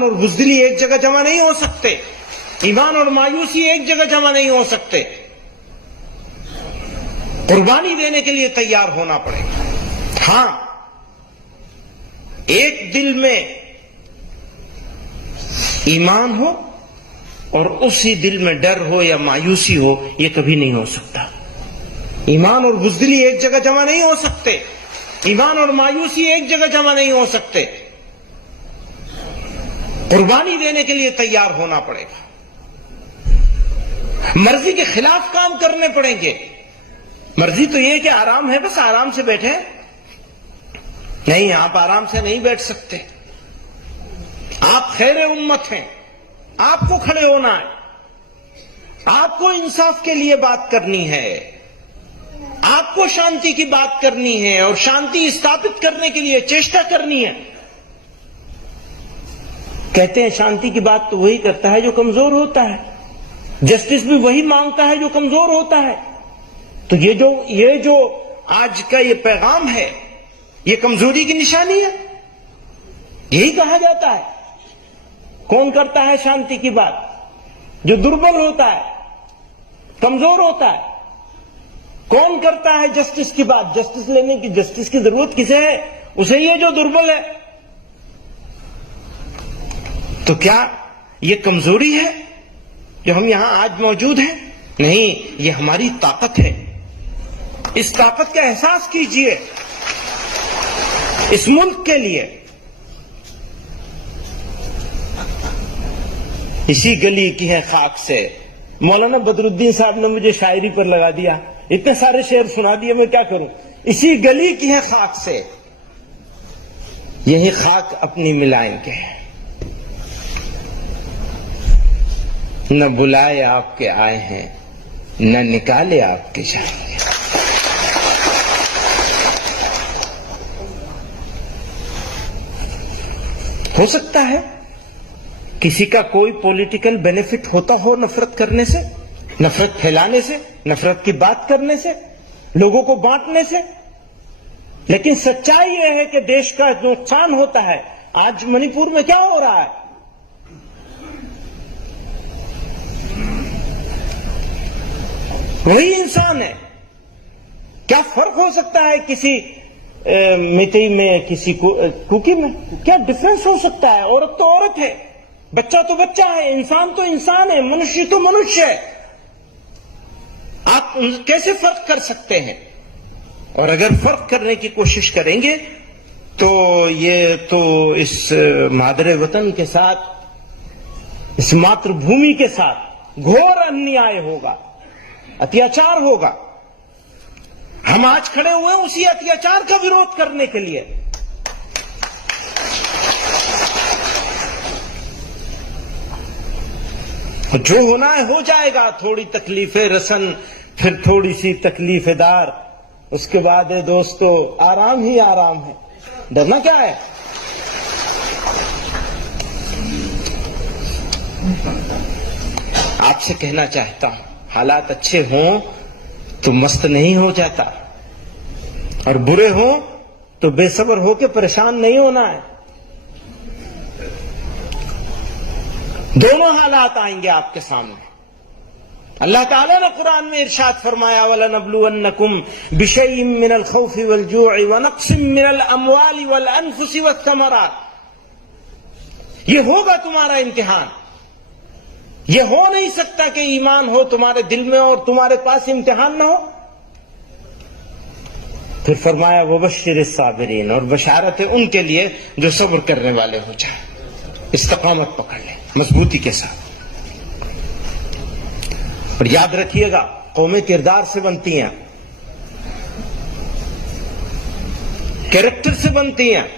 ایمان اور بزدلی ایک جگہ جمع نہیں ہو سکتے، ایمان اور مایوسی ایک جگہ جمع نہیں ہو سکتے، قربانی دینے کے لیے تیار ہونا پڑے گا۔ ہاں، ایک دل میں ایمان ہو اور اسی دل میں ڈر ہو یا مایوسی ہو، یہ کبھی نہیں ہو سکتا۔ ایمان اور بزدلی ایک جگہ جمع نہیں ہو سکتے، ایمان اور مایوسی ایک جگہ جمع نہیں ہو سکتے، قربانی دینے کے لیے تیار ہونا پڑے گا، مرضی کے خلاف کام کرنے پڑیں گے۔ مرضی تو یہ کہ آرام ہے، بس آرام سے بیٹھے، نہیں، آپ آرام سے نہیں بیٹھ سکتے، آپ خیر امت ہیں، آپ کو کھڑے ہونا ہے، آپ کو انصاف کے لیے بات کرنی ہے، آپ کو شانتی کی بات کرنی ہے اور شانتی استھاپت کرنے کے لیے چیشٹا کرنی ہے۔ کہتے ہیں شانتی کی بات تو وہی کرتا ہے جو کمزور ہوتا ہے، جسٹس بھی وہی مانگتا ہے جو کمزور ہوتا ہے۔ تو یہ جو آج کا یہ پیغام ہے، یہ کمزوری کی نشانی ہے، یہی کہا جاتا ہے۔ کون کرتا ہے شانتی کی بات؟ جو دربل ہوتا ہے، کمزور ہوتا ہے۔ کون کرتا ہے جسٹس کی بات؟ جسٹس لینے کی، جسٹس کی ضرورت کسے ہے؟ اسے ہی ہے جو دربل ہے۔ تو کیا یہ کمزوری ہے جو ہم یہاں آج موجود ہیں؟ نہیں، یہ ہماری طاقت ہے۔ اس طاقت کا احساس کیجئے اس ملک کے لیے۔ اسی گلی کی ہے خاک سے، مولانا بدر الدین صاحب نے مجھے شاعری پر لگا دیا، اتنے سارے شعر سنا دیے، میں کیا کروں۔ اسی گلی کی ہے خاک سے، یہی خاک اپنی ملائیں گے، نہ بلائے آپ کے آئے ہیں، نہ نکالے آپ کے جائیں گے۔ ہو سکتا ہے کسی کا کوئی پولیٹیکل بینیفٹ ہوتا ہو نفرت کرنے سے، نفرت پھیلانے سے، نفرت کی بات کرنے سے، لوگوں کو بانٹنے سے، لیکن سچائی یہ ہے کہ دیش کا نقصان ہوتا ہے۔ آج منی پور میں کیا ہو رہا ہے؟ وہی انسان ہے۔ کیا فرق ہو سکتا ہے کسی میتئی میں، کسی کوکی میں؟ کیا ڈفرنس ہو سکتا ہے؟ عورت تو عورت ہے، بچہ تو بچہ ہے، انسان تو انسان ہے، منشی تو منشیہ ہے۔ آپ کیسے فرق کر سکتے ہیں؟ اور اگر فرق کرنے کی کوشش کریں گے تو یہ تو اس مادر وطن کے ساتھ، اس ماتر بھومی کے ساتھ گھور انیائے ہوگا، اتیاچار ہوگا۔ ہم آج کھڑے ہوئے ہیں اسی اتیاچار کا وروਧ کرنے کے لیے۔ جو ہونا ہے ہو جائے گا، تھوڑی تکلیف رسن، پھر تھوڑی سی تکلیف دار، اس کے بعد دوستو آرام ہی آرام ہے۔ ڈرنا کیا ہے؟ آپ سے کہنا چاہتا ہوں، حالات اچھے ہوں تو مست نہیں ہو جاتا، اور برے ہوں تو بے صبر ہو کے پریشان نہیں ہونا ہے۔ دونوں حالات آئیں گے آپ کے سامنے۔ اللہ تعالیٰ نے قرآن میں ارشاد فرمایا وَلَنَبْلُوَنَّكُمْ بِشَيْءٍ مِّنَ الْخَوْفِ وَالْجُوعِ وَنَقْصٍ مِّنَ الْأَمْوَالِ وَالْأَنفُسِ وَالثَّمَرَاتِ۔ یہ ہوگا تمہارا امتحان۔ یہ ہو نہیں سکتا کہ ایمان ہو تمہارے دل میں اور تمہارے پاس امتحان نہ ہو۔ پھر فرمایا وَبَشِّرِ الصَّابِرِينَ، اور بشارت ہے ان کے لیے جو صبر کرنے والے ہو جائیں، استقامت پکڑ لیں مضبوطی کے ساتھ۔ اور یاد رکھیے گا، قومیں کردار سے بنتی ہیں، کیریکٹر سے بنتی ہیں۔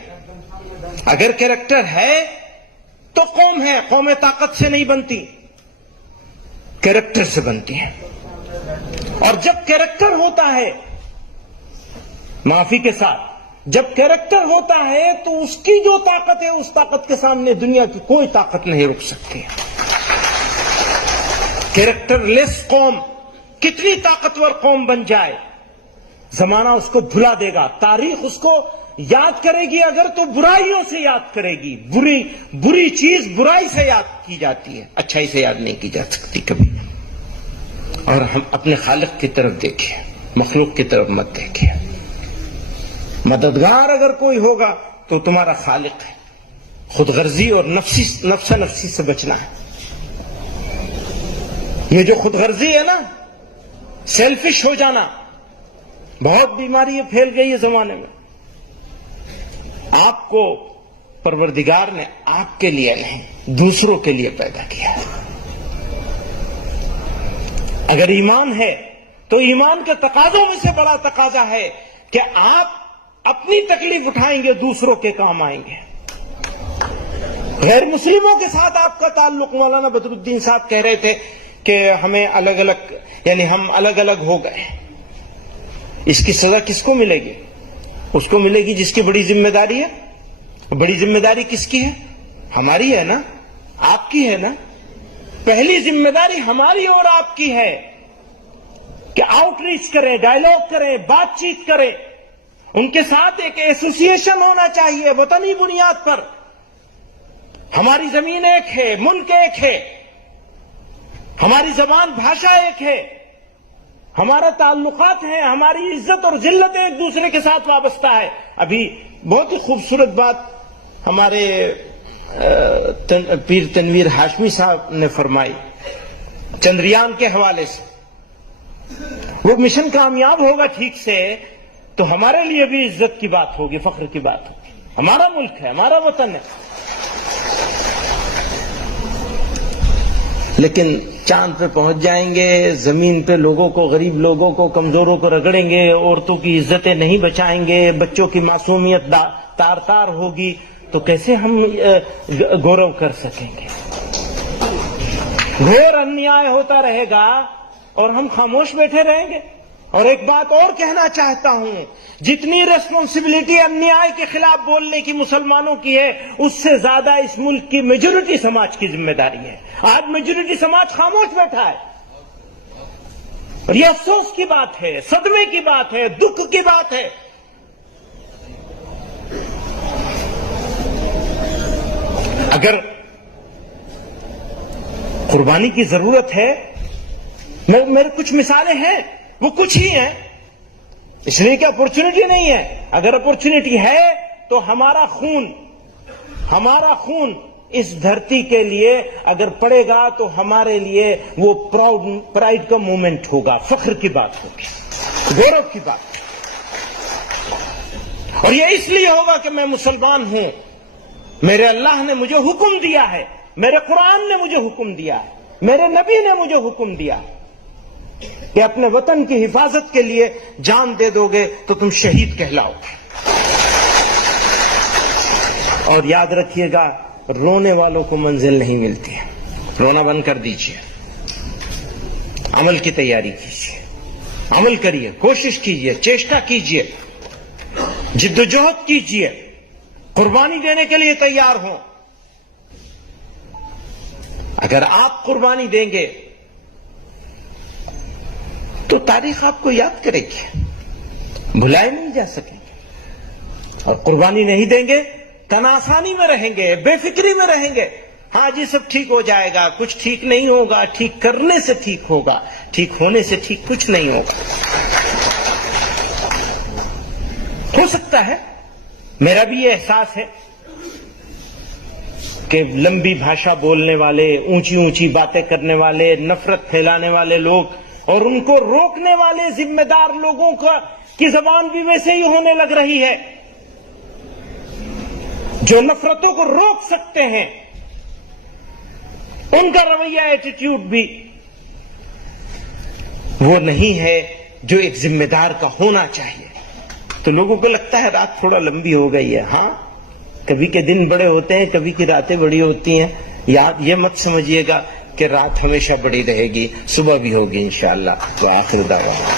اگر کیریکٹر ہے تو قوم ہے، قومیں طاقت سے نہیں بنتی، کیریکٹر سے بنتی ہیں۔ اور جب کیریکٹر ہوتا ہے، معافی کے ساتھ، جب کیریکٹر ہوتا ہے تو اس کی جو طاقت ہے، اس طاقت کے سامنے دنیا کی کوئی طاقت نہیں رک سکتی۔ کیریکٹر لیس قوم کتنی طاقتور قوم بن جائے، زمانہ اس کو بھلا دے گا، تاریخ اس کو یاد کرے گی اگر تو برائیوں سے یاد کرے گی. بری چیز برائی سے یاد کی جاتی ہے, اچھائی سے یاد نہیں کی جا سکتی کبھی. اور ہم اپنے خالق کی طرف دیکھیں, مخلوق کی طرف مت دیکھیں. مددگار اگر کوئی ہوگا تو تمہارا خالق ہے. خود غرضی اور نفسا نفسی سے بچنا ہے. یہ جو خود غرضی ہے نا, سیلفش ہو جانا, بہت بیماری پھیل گئی ہے زمانے میں. آپ کو پروردگار نے آپ کے لیے نہیں, دوسروں کے لیے پیدا کیا ہے. اگر ایمان ہے تو ایمان کے تقاضوں میں سے بڑا تقاضا ہے کہ آپ اپنی تکلیف اٹھائیں گے, دوسروں کے کام آئیں گے. غیر مسلموں کے ساتھ آپ کا تعلق, مولانا بدر الدین صاحب کہہ رہے تھے کہ ہمیں الگ الگ, یعنی ہم الگ الگ ہو گئے. اس کی سزا کس کو ملے گی؟ اس کو ملے گی جس کی بڑی ذمہ داری ہے. بڑی ذمہ داری کس کی ہے؟ ہماری ہے نا, آپ کی ہے نا. پہلی ذمہ داری ہماری اور آپ کی ہے کہ آؤٹ ریچ کریں, ڈائیلاگ کریں, بات چیت کریں. ان کے ساتھ ایک ایسوسیشن ہونا چاہیے وطنی بنیاد پر. ہماری زمین ایک ہے, ملک ایک ہے, ہماری زبان بھاشا ایک ہے, ہمارا تعلقات ہیں, ہماری عزت اور ذلت ایک دوسرے کے ساتھ وابستہ ہے. ابھی بہت ہی خوبصورت بات ہمارے پیر تنویر ہاشمی صاحب نے فرمائی چندریان کے حوالے سے. وہ مشن کامیاب ہوگا ٹھیک سے تو ہمارے لیے بھی عزت کی بات ہوگی, فخر کی بات ہوگی. ہمارا ملک ہے, ہمارا وطن ہے. لیکن چاند پہ پہنچ جائیں گے, زمین پہ لوگوں کو, غریب لوگوں کو, کمزوروں کو رگڑیں گے, عورتوں کی عزتیں نہیں بچائیں گے, بچوں کی معصومیت تار تار ہوگی, تو کیسے ہم گورو کر سکیں گے؟ گھور انیائے ہوتا رہے گا اور ہم خاموش بیٹھے رہیں گے. اور ایک بات اور کہنا چاہتا ہوں, جتنی ریسپانسبلٹی انیائے کے خلاف بولنے کی مسلمانوں کی ہے, اس سے زیادہ اس ملک کی میجورٹی سماج کی ذمہ داری ہے. آج میجورٹی سماج خاموش بیٹھا ہے, اور یہ افسوس کی بات ہے, صدمے کی بات ہے, دکھ کی بات ہے. اگر قربانی کی ضرورت ہے, میرے کچھ مثالیں ہیں, وہ کچھ ہی ہیں, اس لیے کہ اپورچونٹی نہیں ہے. اگر اپورچونٹی ہے تو ہمارا خون اس دھرتی کے لیے اگر پڑے گا تو ہمارے لیے وہ پرائڈ کا مومنٹ ہوگا, فخر کی بات ہوگی, گورو کی بات. اور یہ اس لیے ہوگا کہ میں مسلمان ہوں, میرے اللہ نے مجھے حکم دیا ہے, میرے قرآن نے مجھے حکم دیا ہے, میرے نبی نے مجھے حکم دیا کہ اپنے وطن کی حفاظت کے لیے جان دے دو گے تو تم شہید کہلاؤ گے. اور یاد رکھیے گا, رونے والوں کو منزل نہیں ملتی ہے. رونا بند کر دیجئے, عمل کی تیاری کیجئے, عمل کریے, کوشش کیجئے, چیشٹا کیجئے, جد و جہد کیجئے, قربانی دینے کے لیے تیار ہوں. اگر آپ قربانی دیں گے تو تاریخ آپ کو یاد کرے گی, بھلائے نہیں جا سکیں گے. اور قربانی نہیں دیں گے, تن آسانی میں رہیں گے, بے فکری میں رہیں گے. ہاں جی سب ٹھیک ہو جائے گا, کچھ ٹھیک نہیں ہوگا, ٹھیک کرنے سے ٹھیک ہوگا, ٹھیک ہونے سے ٹھیک کچھ نہیں ہوگا. ہو سکتا ہے, میرا بھی یہ احساس ہے کہ لمبی بھاشا بولنے والے, اونچی اونچی باتیں کرنے والے, نفرت پھیلانے والے لوگ اور ان کو روکنے والے ذمہ دار لوگوں کی زبان بھی ویسے ہی ہونے لگ رہی ہے. جو نفرتوں کو روک سکتے ہیں ان کا رویہ, ایٹیٹیوڈ بھی وہ نہیں ہے جو ایک ذمہ دار کا ہونا چاہیے. تو لوگوں کو لگتا ہے رات تھوڑا لمبی ہو گئی ہے. ہاں, کبھی کے دن بڑے ہوتے ہیں, کبھی کی راتیں بڑی ہوتی ہیں. یہ مت سمجھیے گا کہ رات ہمیشہ بڑی رہے گی, صبح بھی ہوگی انشاءاللہ. وآخر دعوانا